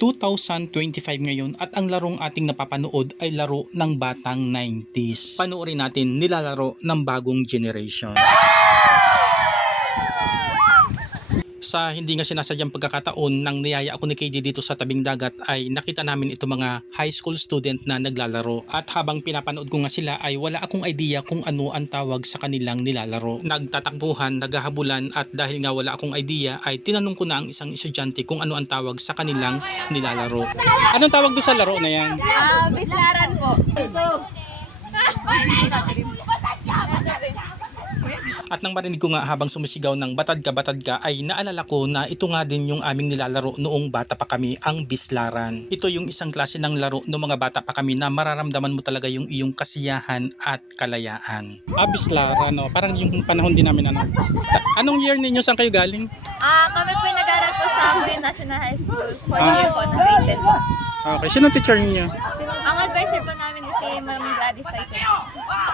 2025 ngayon at ang larong ating napapanood ay laro ng batang 90s. Panoorin natin nilalaro ng bagong generation. Sa hindi nga sinasadyang pagkakataon nang niyaya ako ni KD dito sa tabing dagat ay nakita namin ito mga high school student na naglalaro at habang pinapanood ko nga sila ay wala akong idea kung ano ang tawag sa kanilang nilalaro. Nagtatakbuhan, naghahabulan at dahil nga wala akong idea ay tinanong ko na ang isang estudyante kung ano ang tawag sa kanilang nilalaro. Anong tawag doon sa laro na yan? Ah, bislaran po. At nang marinig ko nga habang sumisigaw ng batad ka batad ka ay naalala ko na ito nga din yung aming nilalaro noong bata pa kami ang bislaran. Ito yung isang klase ng laro noong mga bata pa kami na mararamdaman mo talaga yung iyong kasiyahan at kalayaan. Ah, bislaran no. Parang yung panahon din namin ano. Anong year ninyo saan kayo galing? Ah, kami po nag-aral po sa Amoy National High School. Fourth Ah. year po, ng grade 10 po. Okay, sino teacher niyo? Ang advisor po namin is si Ma'am Gladys Tyson.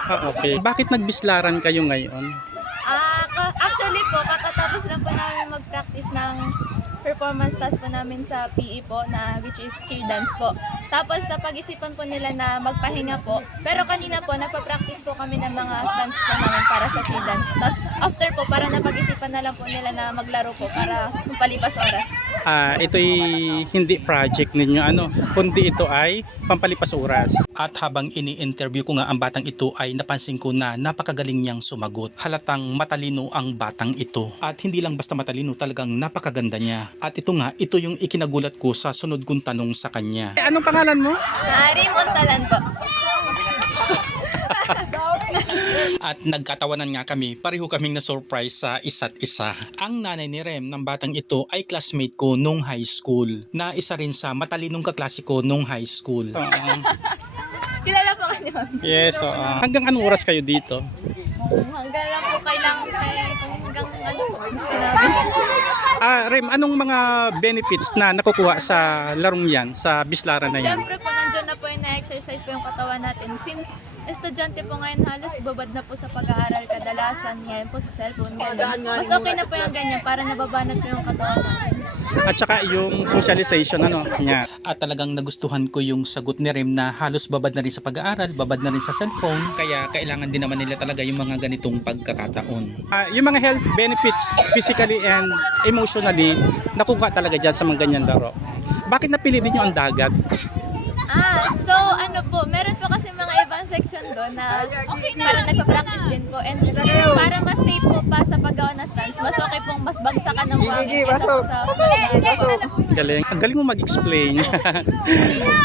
Ah, okay. Bakit nagbislaran kayo ngayon? Po, kakatapos lang po namin mag-practice ng performance task po namin sa PE po na which is cheer dance po. Tapos napag-isipan po nila na magpahinga po. Pero kanina po nagpa-practice po kami ng mga stunts po namin para sa cheer dance. Tapos after po para napag-isipan na lang po nila na maglaro po para palipas oras. Ah, ito'y hindi project ninyo ano, kundi ito ay pampalipas oras. At habang ini-interview ko nga ang batang ito ay napansin ko na napakagaling niyang sumagot. Halatang matalino ang batang ito. At hindi lang basta matalino, talagang napakaganda niya. At ito nga, ito yung ikinagulat ko sa sunod kong tanong sa kanya. Eh, anong pangalan mo? Ah, Raymond Talan po. At nagkatawanan nga kami, pareho kaming na-surprise sa isa't isa. Ang nanay ni Rem ng batang ito ay classmate ko nung high school, na isa rin sa matalinong kaklase ko nung high school. Kilala po kayo, ma'am. yes, oo. Hanggang anong oras kayo dito? Hanggang lang po kailangan kay hanggang ano po, gusto namin. Ah, Rem, anong mga benefits na nakukuha sa larong yan, sa bislaran na yan? Siyempre po, nandyan na po yung na-exercise po yung katawan natin. Since estudyante po ngayon halos babad na po sa pag-aaral kadalasan ngayon po sa cellphone. Ganun. Mas okay na po yung ganyan para nababanat po yung katawan natin. At saka yung socialization, ano, niya. At talagang nagustuhan ko yung sagot ni Rem na halos babad na rin sa pag-aaral, babad na rin sa cellphone, kaya kailangan din naman nila talaga yung mga ganitong pagkakataon. Ah, yung mga health benefits physically and emotionally, nakuha talaga dyan sa mga ganyan laro. Bakit napili ninyo ang dagat? Ah, so ano po, meron po kasi mga ibang section doon na para nagpa-practice din po. And para mas safe po pa sa paggawa ng mas bagsakan ng buhangin kaysa po sa Galing. Ang galing mo mag-explain.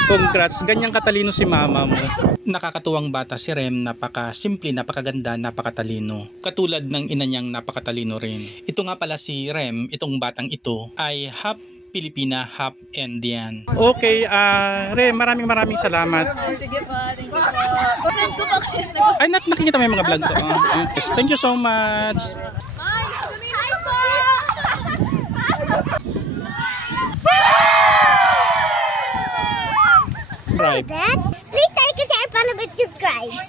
Congrats. Ganyang katalino si mama mo. Nakakatuwang bata si Rem. Napaka simple, napakaganda, napakatalino. Katulad ng ina niyang napakatalino rin. Ito nga pala si Rem, itong batang ito, ay half Pilipina, half Indian. Okay, ah Rem, maraming maraming salamat. Oh, sige po, thank you po. Friend ko pa kayo. Ay, nak nakikita mo yung mga vlog ko. Ah, yes, thank you so much. Right. Please like, share, follow, and subscribe.